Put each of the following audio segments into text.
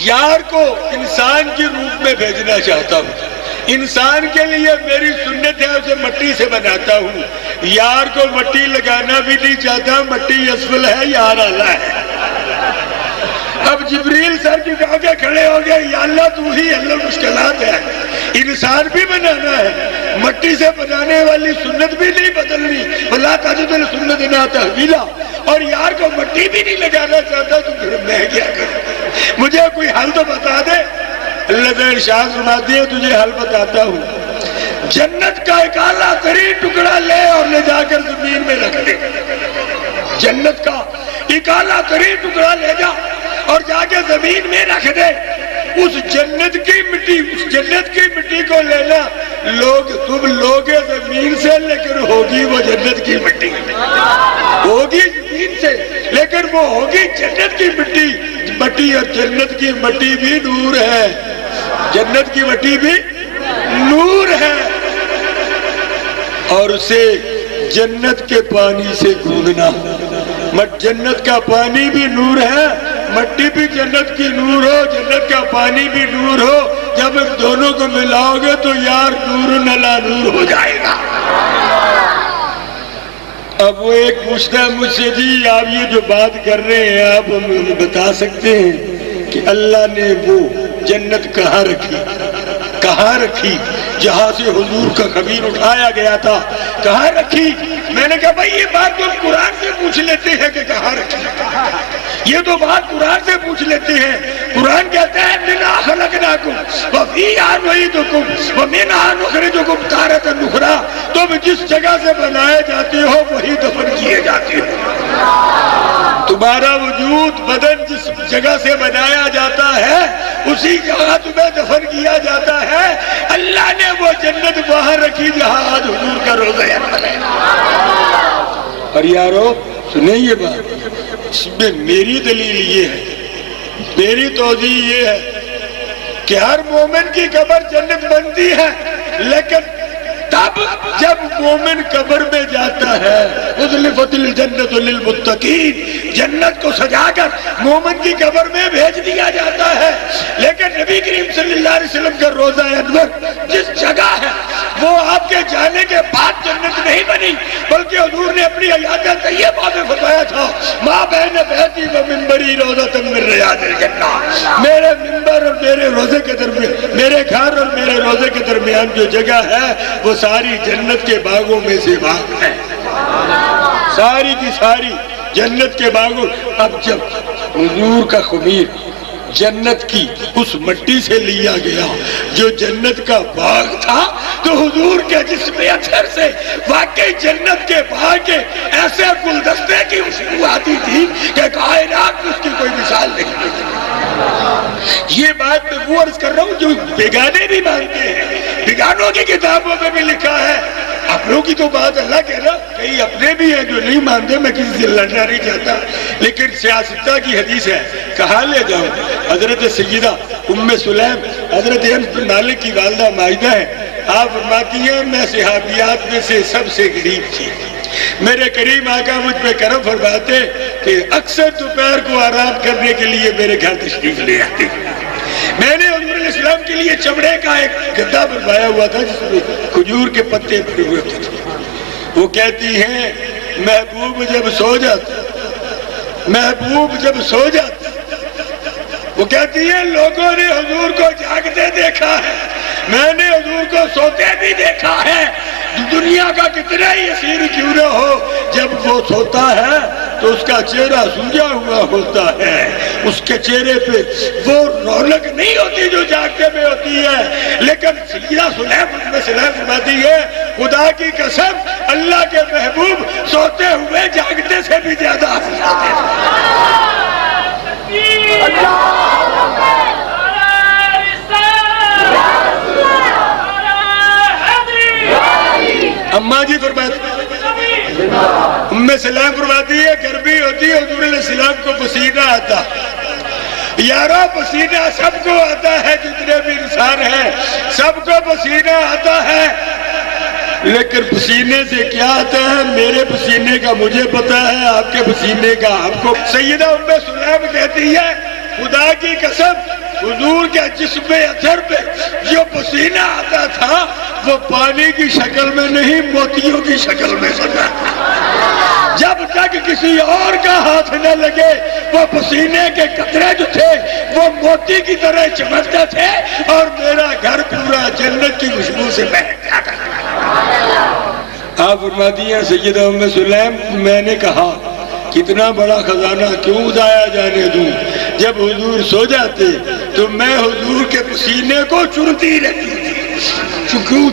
یار کو انسان کے روپ میں بھیجنا چاہتا ہوں. انسان کے لیے میری سنت ہے اسے مٹی سے بناتا ہوں. یار کو مٹی لگانا بھی نہیں چاہتا, مٹی اسفل ہے, یار اعلیٰ ہے. اب جبریل سر جھکا کے کھڑے ہو گئے, یا اللہ تو ہی اللہ مشکلات ہے. انسان بھی بنانا ہے, مٹی سے بنانے والی سنت بھی نہیں بدلنی, وَلَا تَجِدُ السُنَّتِنَا تَحْوِيلًا, اور یار کو مٹی بھی نہیں لگانا چاہتا تو پھر میں کیا کروں؟ مجھے کوئی حل تو بتا دے. اللہ تعالیٰ ارشاد فرماتی ہے تجھے حل بتاتا ہوں. جنت کا ایک اعلیٰ ترین ٹکڑا لے اور لے جا کر زمین میں رکھ دے. جنت کا ایک اعلیٰ ترین ٹکڑا لے جا اور جا کے زمین میں رکھ دے. اس جنت کی مٹی کو لینا, لوگ تم لوگ زمین سے لیکن ہوگی وہ جنت کی مٹی, ہوگی زمین سے لیکن وہ ہوگی جنت کی مٹی. اور جنت کی مٹی بھی نور ہے, جنت کی مٹی بھی نور ہے, اور اسے جنت کے پانی سے گوندنا. جنت کا پانی بھی نور ہے, مٹی بھی جنت کی نور ہو, جنت کا پانی بھی نور ہو. جب ان دونوں کو ملاؤ گے تو یار نور نلا نور ہو جائے گا. اب وہ ایک پوچھتا ہے مجھ سے, جی آپ یہ جو بات کر رہے ہیں آپ ہمیں بتا سکتے ہیں کہ اللہ نے وہ جنت کہاں رکھی جہاں سے حضور کا خمیر اٹھایا گیا تھا, کہاں رکھی؟ میں نے کہا بھائی یہ بات تو قرآن سے پوچھ لیتے ہیں کہ کہاں رکھی, یہ تو بات قرآن سے پوچھ لیتے ہیں. قرآن کہتا ہے مِنْهَا خَلَقْنَاكُمْ وَفِيهَا نُعِيدُكُمْ وَمِنْهَا نُخْرِجُكُمْ تَارَةً أُخْرَىٰ. تم جس جگہ سے بنائے جاتے ہو وہی دفن کیے جاتے ہو. تمہارا وجود بدن جس جگہ سے بنایا جاتا ہے اسی جگہ تمہیں دفن کیا جاتا ہے. اللہ نے وہ جنت وہاں رکھی جہاں آج حضور کا روضہ انور ہے. اور یارو سنیں یہ بات, اس میں میری دلیل یہ ہے, میری توضیح یہ ہے کہ ہر مومن کی قبر جنت بنتی ہے, لیکن تب جب مومن قبر میں جاتا ہے. اُزْلِفَتِ الْجَنَّةُ لِلْمُتَّقِينَ, جنت کو سجا کر مومن کی قبر میں بھیج دیا جاتا ہے. لیکن نبی کریم صلی اللہ علیہ وسلم کا روضہ انور جس جگہ ہے وہ آپ کے جانے کے بعد جنت نہیں بنی, بلکہ حضور نے اپنی حیات طیبہ میں فرمایا تھا مَا بَيْنَ بَيْتِي وَمِنبَرِي رَوْضَةٌ مِّن رِّيَاضِ الْجَنَّةِ. میرے منبر اور میرے روضے کے درمیان, میرے گھر اور میرے روضے کے درمیان جو جگہ ہے وہ ساری جنت کے باغوں میں سے باغ ہے, ساری کی ساری جنت کے باغوں. اب جب حضور کا خمیر جنت کی اس مٹی سے لیا گیا جو جنت کا باغ تھا, تو حضور کے جسم اطہر سے واقعی جنت کے باغ کے ایسے گلدستے کی خوشبو آتی تھی کہ کائنات میں اس کی کوئی مثال نہیں تھی. یہ بات میں وہ عرض کر رہا ہوں جو بیگانے بھی مانتے ہیں, بیگانوں کی کتابوں میں بھی لکھا ہے. اپنوں کی تو بات اللہ کہہ رہا, کئی اپنے بھی ہیں جو نہیں مانتے, میں کسی سے لڑنا نہیں چاہتا, لیکن سیاستہ کی حدیث ہے. کہاں لے جاؤں؟ حضرت سیدہ ام سلیم حضرت انس بن مالک کی والدہ مائدہ ہے, آپ فرماتی ہیں میں صحابیات میں سے سب سے غریب تھی. میرے کریم آقا مجھ پہ کرم فرماتے کہ اکثر دوپہر کو آرام کرنے کے لیے میرے گھر تشریف لے آتے. میں نے حضور علیہ السلام کے لیے چمڑے کا ایک گدا بنوایا ہوا تھا جس میں کھجور کے پتے بھرے ہوئے تھے. وہ کہتی ہیں محبوب جب سو جاتا, محبوب جب سو جاتا, وہ کہتی ہے لوگوں نے حضور کو جاگتے دیکھا ہے, میں نے حضور کو سوتے بھی دیکھا ہے. دنیا کا کتنا ہی اسیر کیوں نہ ہو, جب وہ سوتا ہے تو اس کا چہرہ سوجا ہوا ہوتا ہے, اس کے چہرے پہ وہ رونق نہیں ہوتی جو جاگتے میں ہوتی ہے. لیکن سیدہ سلیم فرماتی ہے خدا کی قسم اللہ کے محبوب سوتے ہوئے جاگتے سے بھی زیادہ حسین آتے ہیں. اماں جی فرماتی, ام سلام فرماتی ہے گرمی ہوتی ہے حضور علیہ السلام کو پسینہ آتا. یارو پسینہ سب کو آتا ہے, جتنے بھی انسان ہیں سب کو پسینہ آتا ہے, لیکن پسینے سے کیا آتا ہے میرے پسینے کا مجھے پتا ہے, آپ کے پسینے کا آپ کو. سیدہ ام سلیم کہتی ہے خدا کی قسم حضور کے جسم اثر پہ جو پسینہ آتا تھا وہ پانی کی شکل میں نہیں، موتیوں کی شکل میں سجا تھا۔ جب تک کسی اور کا ہاتھ نہ لگے وہ پسینے کے قطرے جو تھے وہ موتی کی طرح چمکتے تھے اور میرا گھر پورا جنت کی خوشبو سے مہک جاتا تھا۔ آپ فرماتی ہیں سیدہ ام سلیم، میں نے کہا کتنا بڑا خزانہ کیوں ضائع جانے دوں؟ جب حضور سو جاتے تو میں حضور کے پسینے کو چنتی رہتی تھی،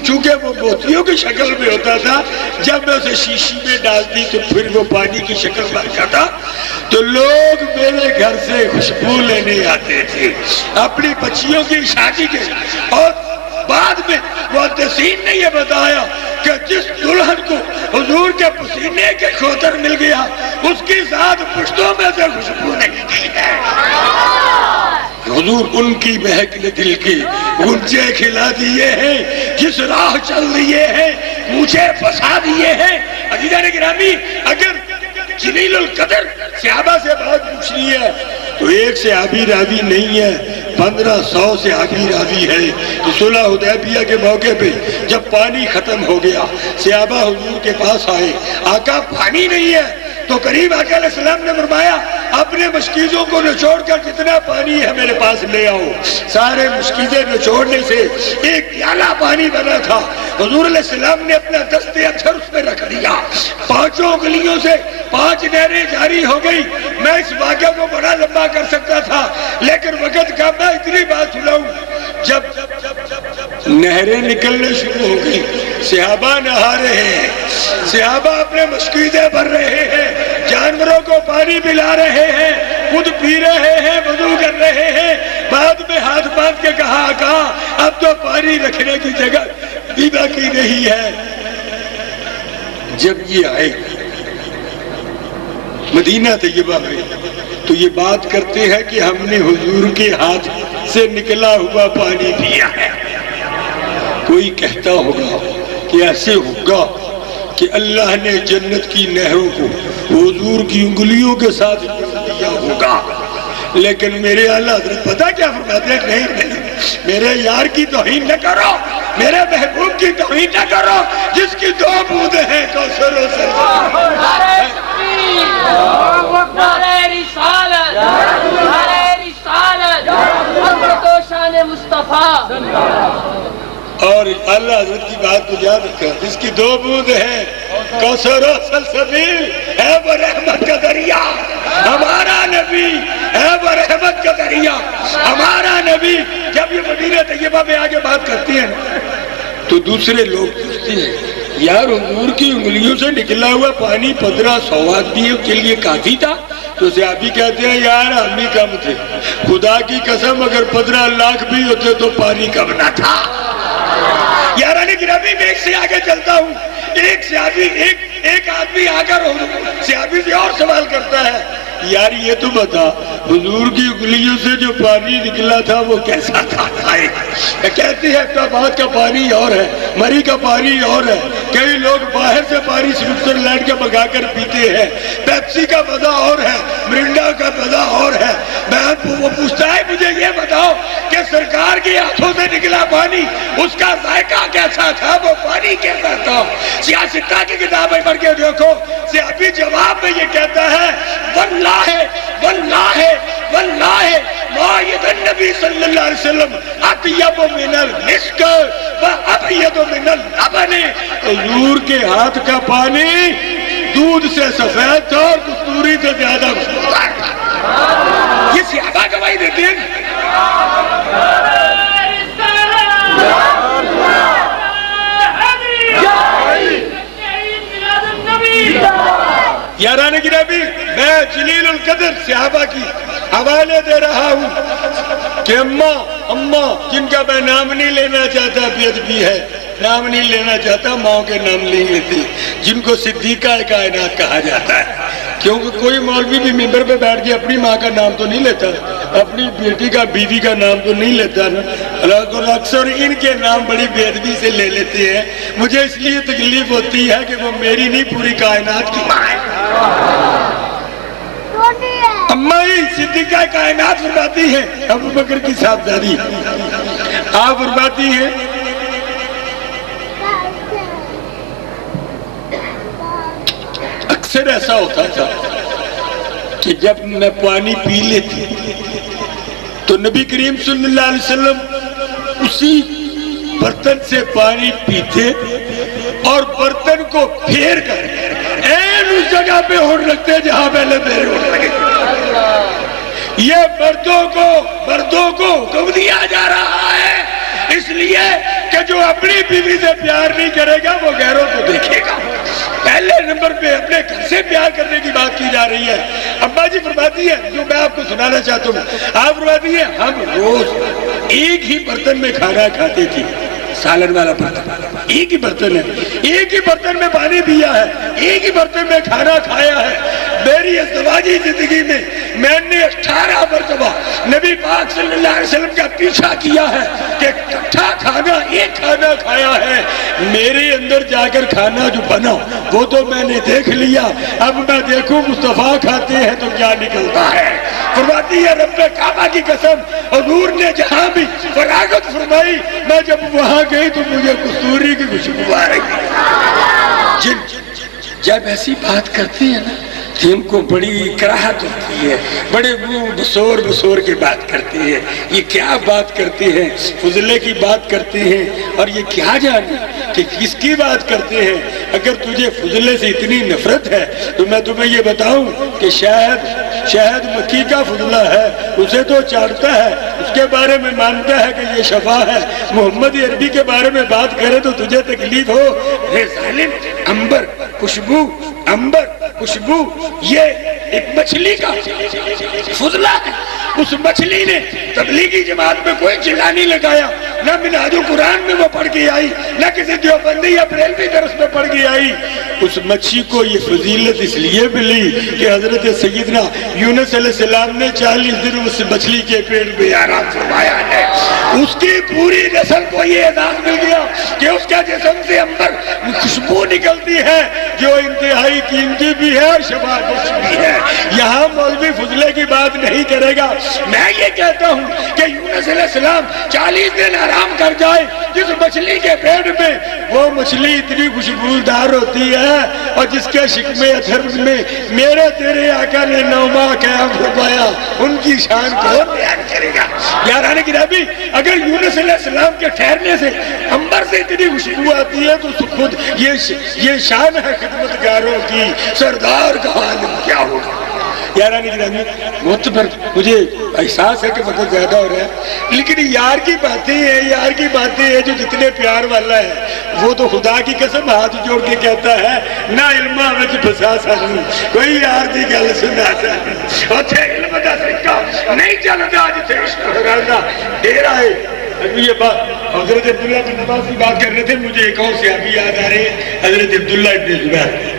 چونکہ وہ موتیوں کی شکل میں ہوتا تھا۔ جب میں اسے شیشی میں ڈالتی تو پھر وہ پانی کی شکل بن جاتا، تو لوگ میرے گھر سے خوشبو لینے آتے تھے اپنی بچیوں کی شادی کے۔ اور بعد میں محدثین نے یہ بتایا کہ جس دلہن کو حضور کے پسینے کے کھوتر مل گیا اس کی ذات پشتوں میں سے خوشبو نہیں دی ہے۔ حضور ان کی مہکنے دل کی گنجے کھلا دیے ہیں، جس راہ چل دیے ہیں مجھے پھنسا دیے ہیں۔ عزیزان گرامی، اگر جلیل القدر صحابہ سے بات پوچھنی ہے تو ایک صحابی راوی نہیں ہے، 1500 صحابی راوی ہے۔ تو صلح حدیبیہ کے موقع پہ جب پانی ختم ہو گیا صحابہ حضور کے پاس آئے، آقا پانی نہیں ہے۔ تو کریم آقا علیہ السلام نے فرمایا اپنے مشکیزوں کو نچوڑ کر جتنا پانی ہے میرے پاس لے آؤ۔ سارے مشکیزیں نچوڑنے سے ایک پیالہ پانی بنا تھا۔ حضور علیہ السلام نے اپنا دست اثر اس میں رکھ دیا، 5 گلیوں سے 5 نہریں جاری ہو گئی۔ میں اس واقعہ کو بڑا لمبا کر سکتا تھا لیکن وقت کا میں اتنی بات سناؤں، جب نہریں نکلنے شروع ہو گئی صحابہ نہا رہے ہیں، صحابہ اپنے مشکیزیں بھر رہے ہیں، جانوروں کو پانی پلا رہے ہیں، خود پی رہے ہیں، وضو کر رہے ہیں۔ بعد میں ہاتھ باندھ کے کہا آقا اب تو پانی رکھنے کی جگہ بھی باقی نہیں ہے۔ جب یہ آئے مدینہ طیبہ میں تو یہ بات کرتے ہیں کہ ہم نے حضور کے ہاتھ سے نکلا ہوا پانی پیا ہے۔ کوئی کہتا ہوگا کہ ایسے ہوگا کہ اللہ نے جنت کی نہروں کو حضور کی انگلیوں کے ساتھ دیا ہوگا، لیکن میرے اعلیٰ حضرت پتہ کیا فرماتے ہیں؟ نہیں، میرے یار کی توہین نہ کرو، میرے محبوب کی توہین نہ کرو، جس کی 2 بوندیں ہیں کوثر و سلسبیل۔ نعرہ رسالت، نعرہ رسالت، حضرت و شان مصطفیٰ۔ اور اللہ حضرت کی بات کو یاد رکھا، جس کی 2 بوند ہیں کوثر و سلسبیل، ہے وہ رحمت کا دریا ہمارا نبی، ہے وہ رحمت کا دریا ہمارا نبی۔ جب یہ مدینہ طیبہ میں آگے بات کرتی ہیں تو دوسرے لوگ پوچھتے ہیں یار حضور کی انگلیوں سے نکلا ہوا پانی 1500 آدمیوں کے لیے کافی تھا؟ تو صحابی کہتے ہیں یار ہم ہی کم تھے، خدا کی قسم اگر 15 لاکھ بھی ہوتے تو پانی کم نہ تھا۔ یارانی گرامی میں ایک سے آگے چلتا ہوں، ایک صحابی ایک آدمی آ کر صحابی سے اور سوال کرتا ہے یار یہ تو بتا حضور کی انگلیوں سے جو پانی نکلا تھا وہ کیسا تھا؟ کہتے ہیں احمدآباد کا پانی اور ہے، مری کا پانی اور ہے، کئی لوگ باہر سے پانی سوئٹزرلینڈ کا منگا کر پیتے ہیں، پیپسی کا مزہ اور ہے، مرنڈا کا مزہ اور ہے۔ وہ پوچھتا ہے مجھے یہ بتاؤ کہ سرکار کے ہاتھوں سے نکلا پانی اس کا ذائقہ کیسا تھا، وہ پانی کیسا تھا؟ سیاستہ کی کتابیں پڑھ کے دیکھو، صحابی جواب میں یہ کہتا ہے واللہ واللہ واللہ مائد النبی صلی اللہ علیہ وسلم اطیب من المسک و ابید من اللبن۔ حضور کے ہاتھ کا پانی دودھ سے سفید تھا اور کستوری سے زیادہ خوشبودار تھا۔ یہ صحابہ گواہی دیتے ہیں۔ یاران گرامی میں جلیل القدر صحابہ کی حوالے دے رہا ہوں کہ اماں جن کا میں نام نہیں لینا چاہتا، بے ادبی ہے، نام نہیں لینا چاہتا، ماں کے نام نہیں لیتی، جن کو صدیقہ کائنات کہا جاتا ہے، کیونکہ کوئی مولوی بھی ممبر پہ بیٹھ کے اپنی ماں کا نام تو نہیں لیتا، اپنی بیٹی کا بیوی کا نام تو نہیں لیتا نا، اکثر ان کے نام بڑی بے ادبی سے لے لیتے ہیں۔ مجھے اس لیے تکلیف ہوتی ہے کہ وہ میری نہیں پوری کائنات کی ماں ہے۔ اما ہی صدیقہ کائنات فرماتی ہے، ابو بکر کی صاحبزادی، آپ فرماتی ہے اکثر ایسا ہوتا تھا کہ جب میں پانی پی لیتی تو نبی کریم صلی اللہ علیہ وسلم اسی برتن سے پانی پیتے اور برتن کو پھیر کر این اس جگہ پہ ہونٹ رکھتے جہاں پہلے میرے ہونٹ لگے. یہ مردوں کو حکم دیا جا رہا ہے، اس لیے کہ جو اپنی بیوی سے پیار نہیں کرے گا وہ غیروں کو دیکھے گا. پہلے نمبر پہ اپنے گھر سے پیار کرنے کی بات کی جا رہی ہے. ابا جی فرماتی ہے، جو میں آپ کو سنانا چاہتا ہوں، آپ فرماتی ہے ہم روز ایک ہی برتن میں کھانا کھاتے تھے، سالن والا برتن، ایک ہی برتن ہے، ایک ہی برتن میں پانی پیا ہے، ایک ہی برتن میں کھانا کھایا ہے. میری ازدواجی زندگی میں نے 18 مرتبہ نبی پاک صلی اللہ علیہ وسلم کا پیچھا کیا ہے کہ اکٹھا کھانا، ایک کھانا کھایا ہے. میرے اندر جا کر کھانا جو بنا وہ تو میں نے دیکھ لیا، اب میں دیکھوں مصطفیٰ کھاتے ہیں تو کیا نکلتا ہے. فرماتی ہے رب کعبہ کی قسم، حضور نے جہاں بھی فراغت فرمائی، میں جب وہاں گئی تو مجھے کستوری کی خوشبو آ رہی. جب ایسی بات کرتے ہیں نا ہم کو بڑی کراہت ہوتی ہے، بڑے بسور کے بات کرتے ہیں. یہ کیا بات کرتے ہیں؟ فضلے کی بات کرتے ہیں. اور یہ کیا جانے کہ کس کی بات کرتے ہیں؟ اگر تجھے فضلے سے اتنی نفرت ہے تو میں تمہیں یہ بتاؤں کہ شہد مکھی کا فضلہ ہے، اسے تو چاٹتا ہے، اس کے بارے میں مانتا ہے کہ یہ شفا ہے. محمد عربی کے بارے میں بات کرے تو تجھے تکلیف ہو. اے ظالم، عنبر خوشبو یہ ایک مچھلی کا فضلہ ہے. اس مچھلی نے تبلیغی جماعت میں کوئی چلا نہیں لگایا، نہ منہاج قرآن میں وہ پڑھ کے آئی، نہ کسی دیوبندی یا بریلوی درس میں پڑھ کے آئی. اس مچھی کو یہ فضیلت اس لیے ملی کہ حضرت سیدنا یونس علیہ السلام نے 40 دن اس مچھلی کے پیٹ میں آرام فرمایا ہے. اس کی پوری نسل کو یہ اعزاز مل گیا کہ اس کے جسم سے عنبر خوشبو نکلتی ہے جو انتہائی قیمتی بھی ہے اور شفا بخش بھی ہے. یہاں مولوی فضلے کی بات نہیں کرے گا. میں یہ کہتا ہوں کہ یونس علیہ السلام 40 دن آرام کر جائے جس مچھلی کے پیٹ میں، وہ مچھلی اتنی خوشبودار ہوتی ہے اور جس کے شکم اتھر میں میرے تیرے آقا نے 9 ماہ قیام فرمایا، ان کی شان کون بیان کرے گا؟ یاران گرامی، اگر یونس علیہ السلام کے ٹھہرنے سے عنبر سے اتنی خوشبو آتی ہے تو خود یہ شان ہے خدمتگاروں کی. سردار کا حال کیا ہوگا؟ یاران گرامی، معتبر مجھے احساس ہے کہ وقت زیادہ ہو رہا ہے، لیکن یار کی باتیں ہیں جو جتنے پیار والا ہے وہ تو خدا کی قسم ہاتھ جوڑ کے کہتا ہے نہ علمہ وچ پھسا سانوں کوئی یار دی گل سنا سانوں اوتھے علم دا سکہ نہیں چلدا جتھے عشق دا ڈیرا ہے. یہ بات حضرت عبداللہ بن عباس کی بات کر رہے تھے، مجھے ایک اور صحابی یاد آ رہے ہیں، حضرت عبداللہ ابن زبیر.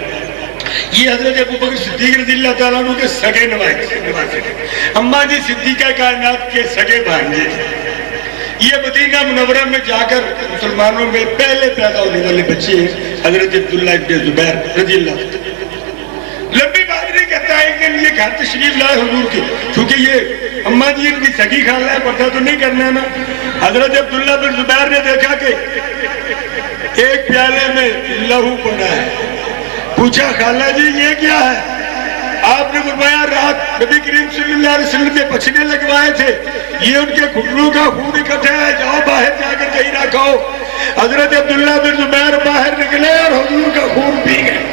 یہ حضرت ابو بکر صدیق رضی اللہ تعالیٰ عنہ کے سگے نواسے تھے، اماں جی صدیقہ کائنات کے سگے بھانجے تھے. یہ مدینہ منورہ میں جا کر مسلمانوں میں پہلے پیدا ہونے والے بچے ہیں حضرت عبداللہ ابن زبیر رضی اللہ تعالیٰ. لمبی بات نہیں کرتا ہے، ایک دن یہ گھر تشریف لائے حضور کے، کیونکہ یہ اماں جی ان کی سگی خالہ ہے، پتہ تو نہیں کرنا نا. حضرت عبداللہ بن زبیر نے دیکھا کہ ایک پیالے میں لہو پڑا ہے. پوچھا خالہ جی یہ کیا ہے؟ آپ نے فرمایا رات نبی کریم صلی اللہ علیہ وسلم نے بچنے لگوائے تھے، یہ ان کے گھٹنوں کا خون اکٹھا ہے، جاؤ باہر جا کر کہیں نہ کھاؤ. حضرت عبداللہ بن زبیر باہر نکلے اور حضور کا خون پی گئے.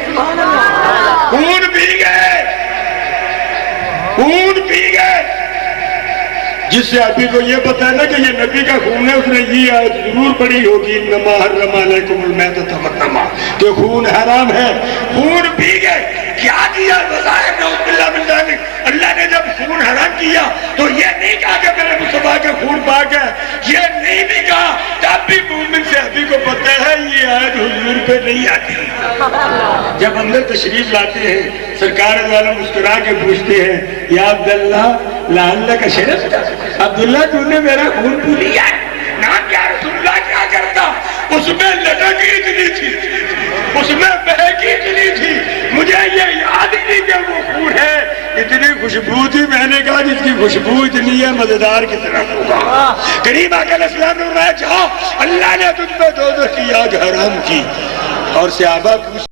جس سے ابھی کو یہ پتا ہے نا کہ یہ نبی کا خون ہے، اس نے یہ آیت ضرور پڑھی ہوگی انما حرم علیکم المیتۃ والدم، کہ خون حرام ہے. خون پی گئے. کیا کیا بظاہر نعوذ باللہ من ذالک؟ اللہ نے جب خون حرام کیا تو یہ نہیں کہا کہ میرے مصطفیٰ کا خون پاک ہے، یہ نہیں بھی کہا. تب بھی مومن سے ابھی کو پتہ ہے یہ آیت حضور پہ نہیں آتی. جب اندر تشریف لاتے ہیں سرکار عالم مسکرا کے پوچھتے ہیں یا عبداللہ لعلک شربت، عبداللہ تو نے میرا خون پی لیا. نام کیا رسول اللہ کیا کرتا؟ اس میں لٹک اتنی تھی، اس میں بہک اتنی تھی، مجھے یہ یاد نہیں کہ وہ خون ہے، اتنی خوشبو تھی، میں نے کہا جس کی خوشبو اتنی ہے مزیدار کی طرح ہوگا۔ کریم آقا علیہ السلام نے فرمایا جاؤ، اللہ نے تم پہ دوزخ کی آگ حرام کی۔ اور صحابہ پوچھ